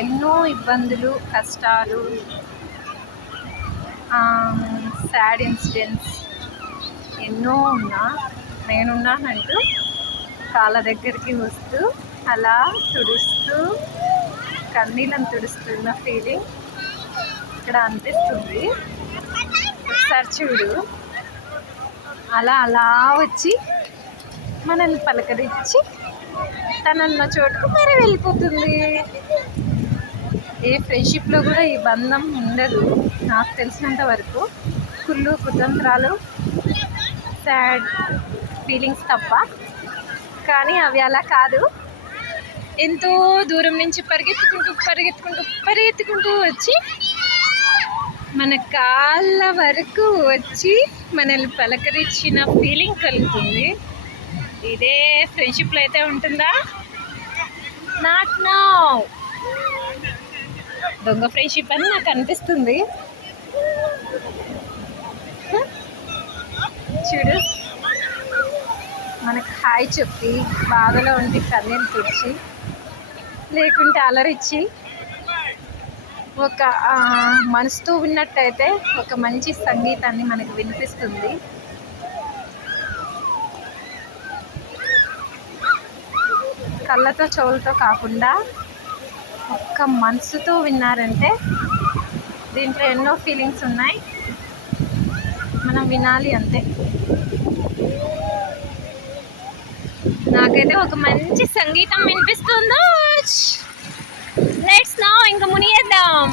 ఎన్నో ఇబ్బందులు, కష్టాలు, సాడ్ ఇన్సిడెంట్స్ ఎన్నో ఉన్నా నేనున్నానంటూ కాళ్ళ దగ్గరికి వస్తూ అలా తుడుస్తూ కన్నీళ్ళను తుడుస్తున్న ఫీలింగ్ ఇక్కడ అనిపిస్తుంది. ఒకసారి చూడు, అలా అలా వచ్చి మనల్ని పలకరించి తనన్న చోటుకు మరి వెళ్ళిపోతుంది. ఏ ఫ్రెండ్షిప్లో కూడా ఈ బంధం ఉండదు నాకు తెలిసినంత వరకు. కుళ్ళు, కుతంత్రాలు, సాడ్ ఫీలింగ్స్ తప్ప. కానీ అవి అలా కాదు. ఎంతో దూరం నుంచి పరిగెత్తుకుంటూ వచ్చి మన కాళ్ళ వరకు వచ్చి మనల్ని పలకరించిన ఫీలింగ్ కలుగుతుంది. ఇదే ఫ్రెండ్షిప్లో అయితే ఉంటుందా? Not now. దొంగ ఫ్రెండ్షిప్ అని నాకు అనిపిస్తుంది. చూడు, మనకు హాయ్ చెప్పి బాధలో ఉండి కన్నీళ్ళు తుడిచి లేకుంటే అలరిచ్చి ఒక మనసుతో విన్నట్టయితే ఒక మంచి సంగీతాన్ని మనకు వినిపిస్తుంది. కళ్ళతో చెవులతో కాకుండా ఒక్క మనసుతో విన్నారంటే దీంట్లో ఎన్నో ఫీలింగ్స్ ఉన్నాయి. మనం వినాలి అంతే. నాకైతే ఒక మంచి సంగీతం వినిపిస్తుందో. లెట్స్ నౌ ఇంకా మునియేద్దాం.